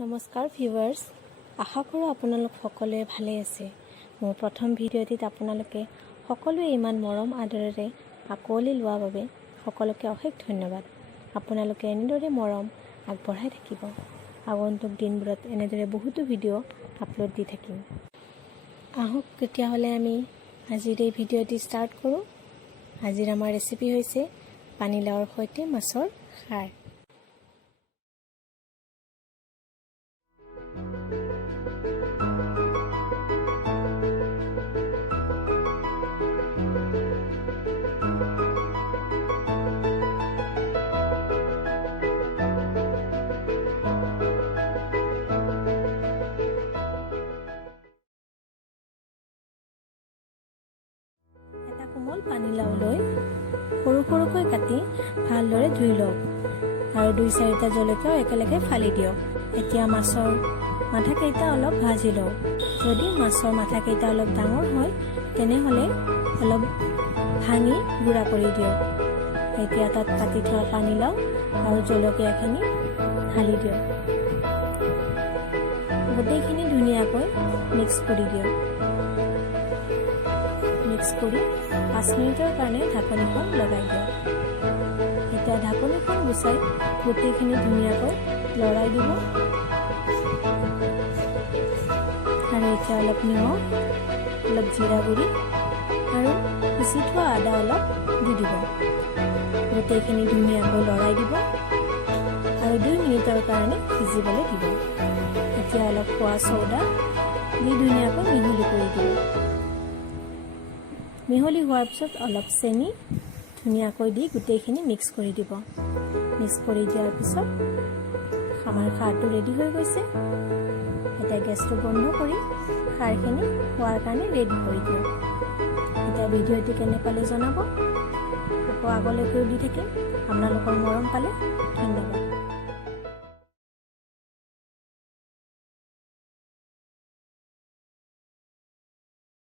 নমস্কাৰ ভিউৱাৰ্ছ, আশা কৰোঁ আপোনালোক সকলোৱে ভালে আছে। মোৰ প্ৰথম ভিডিঅ'টিত আপোনালোকে সকলোৱে ইমান মৰম আদৰেৰে আঁকোৱালি লোৱাৰ বাবে সকলোকে অশেষ ধন্যবাদ। আপোনালোকে এনেদৰে মৰম আগবঢ়াই থাকিব। আগন্তুক দিনবোৰত এনেদৰে বহুতো ভিডিঅ' আপলোড দি থাকিম। আহক তেতিয়াহ'লে আমি আজিৰ এই ভিডিঅ'টি ষ্টাৰ্ট কৰোঁ। আজিৰ আমাৰ ৰেচিপি হৈছে পানীলাওৰ সৈতে মাছৰ খাৰ। কোমল পানীলাও লৈ সৰু সৰুকৈ কাটি ভালদৰে ধুই লওক আৰু 2-4টা জলকীয়াও একেলগে ফালি দিয়ক। এতিয়া মাছৰ মাথাকেইটা অলপ ভাজি লওক। যদি মাছৰ মাথাকেইটা অলপ ডাঙৰ হয় তেনেহ'লে অলপ ভাঙি গুড়া কৰি দিয়ক। এতিয়া তাত কাটি থোৱা পানীলাও আৰু জলকীয়াখিনি ঢালি দিয়ক। গোটেইখিনি ধুনীয়াকৈ মিক্স কৰি দিয়ক। মিক্স কৰি 5 মিনিটৰ কাৰণে ঢাকনিখন লগাই দিয়ক। এতিয়া ঢাকনিখন গুচাই গোটেইখিনি ধুনীয়াকৈ লৰাই দিব আৰু এতিয়া অলপ নিমখ, অলপ জিৰা গুড়ি আৰু পিচি থোৱা আদা অলপ দি দিব। গোটেইখিনি ধুনীয়াকৈ লৰাই দিব আৰু 2 মিনিটৰ কাৰণে সিজিবলৈ দিব। এতিয়া অলপ খোৱা চৌদা দি ধুনীয়াকৈ মিহলি কৰি দিব। মিহলি হোৱাৰ পিছত অলপ চেনি ধুনীয়াকৈ দি গোটেইখিনি মিক্স কৰি দিব। মিক্স কৰি দিয়াৰ পিছত আমাৰ খাৰটো ৰেডি হৈ গৈছে। এতিয়া গেছটো বন্ধ কৰি খাৰখিনি খোৱাৰ কাৰণে ৰেডি কৰি দিয়ক। এতিয়া ভিডিঅ'টি কেনে পালে জনাব। আকৌ আগলৈকেও দি থাকিম। আপোনালোকৰ মৰম পালে ধন্যবাদ।